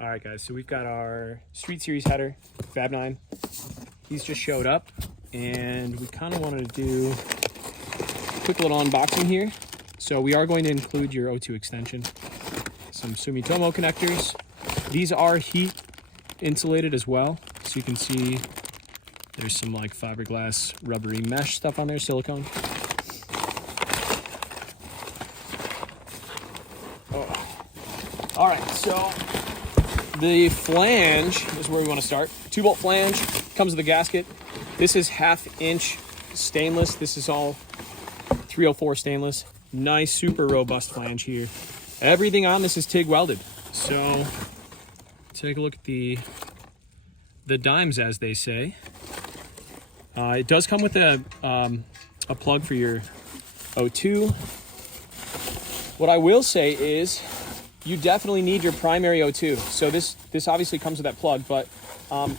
All right, guys, so we've got our Street Series header, Fab9. He's just showed up, and we kind of wanted to do a quick little unboxing here. So we are going to include your O2 extension, some Sumitomo connectors. These are heat insulated as well, so you can see there's some like fiberglass rubbery mesh stuff on there, silicone. All right, so the flange is where we want to start. 2-bolt flange, comes with a gasket. This is 1/2 inch stainless. This is all 304 stainless. Nice, super robust flange here. Everything on this is TIG welded. So take a look at the dimes, as they say. It does come with a plug for your O2. What I will say is you definitely need your primary O2. So this obviously comes with that plug, but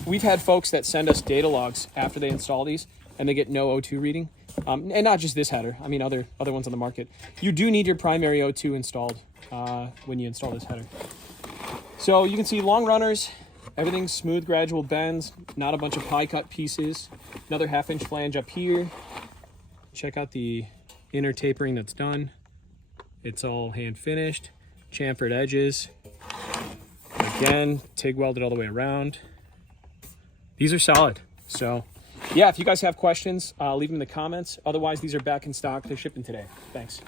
we've had folks that send us data logs after they install these and they get no O2 reading. And not just this header, I mean other ones on the market. You do need your primary O2 installed when you install this header. So you can see long runners, everything's smooth gradual bends, not a bunch of pie cut pieces. Another 1/2 inch flange up here. Check out the inner tapering that's done. It's all hand finished. Chamfered edges. Again, TIG welded all the way around. These are solid. So yeah, if you guys have questions, leave them in the comments. Otherwise, these are back in stock. They're shipping today. Thanks.